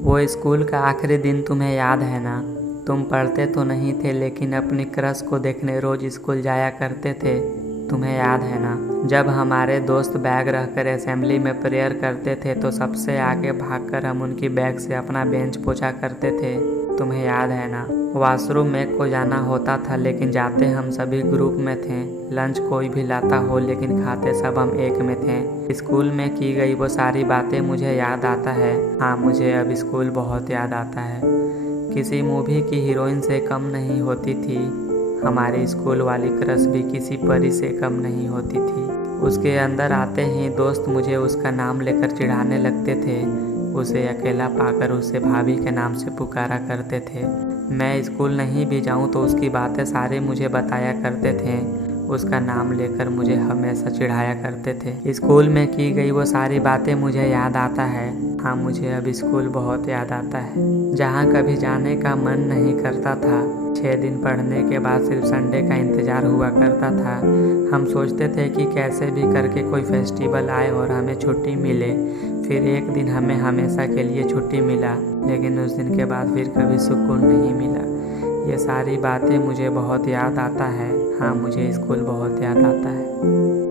वो स्कूल का आखिरी दिन तुम्हें याद है ना? तुम पढ़ते तो नहीं थे लेकिन अपनी क्रश को देखने रोज स्कूल जाया करते थे। तुम्हें याद है ना, जब हमारे दोस्त बैग रखकर असेंबली में प्रेयर करते थे तो सबसे आगे भागकर हम उनकी बैग से अपना बेंच पोंछा करते थे। तुम्हें याद है ना, वॉशरूम में को जाना होता था लेकिन जाते हम सभी ग्रुप में थे। लंच कोई भी लाता हो लेकिन खाते सब हम एक में थे। स्कूल में की गई वो सारी बातें मुझे याद आता है। हाँ, मुझे अब स्कूल बहुत याद आता है। किसी मूवी की हीरोइन से कम नहीं होती थी। हमारी स्कूल वाली क्रश भी किसी परी से कम नहीं होती थी। उसके अंदर आते ही दोस्त मुझे उसका नाम लेकर चिढ़ाने लगते थे। उसे अकेला पाकर उसे भाभी के नाम से पुकारा करते थे। मैं स्कूल नहीं भी जाऊं तो उसकी बातें सारे मुझे बताया करते थे। उसका नाम लेकर मुझे हमेशा चिढ़ाया करते थे। स्कूल में की गई वो सारी बातें मुझे याद आता है। हाँ, मुझे अब स्कूल बहुत याद आता है, जहाँ कभी जाने का मन नहीं करता था। 6 दिन पढ़ने के बाद सिर्फ संडे का इंतज़ार हुआ करता था। हम सोचते थे कि कैसे भी करके कोई फेस्टिवल आए और हमें छुट्टी मिले। फिर एक दिन हमें हमेशा के लिए छुट्टी मिला, लेकिन उस दिन के बाद फिर कभी सुकून नहीं मिला। ये सारी बातें मुझे बहुत याद आता है। हाँ, मुझे स्कूल बहुत याद आता है।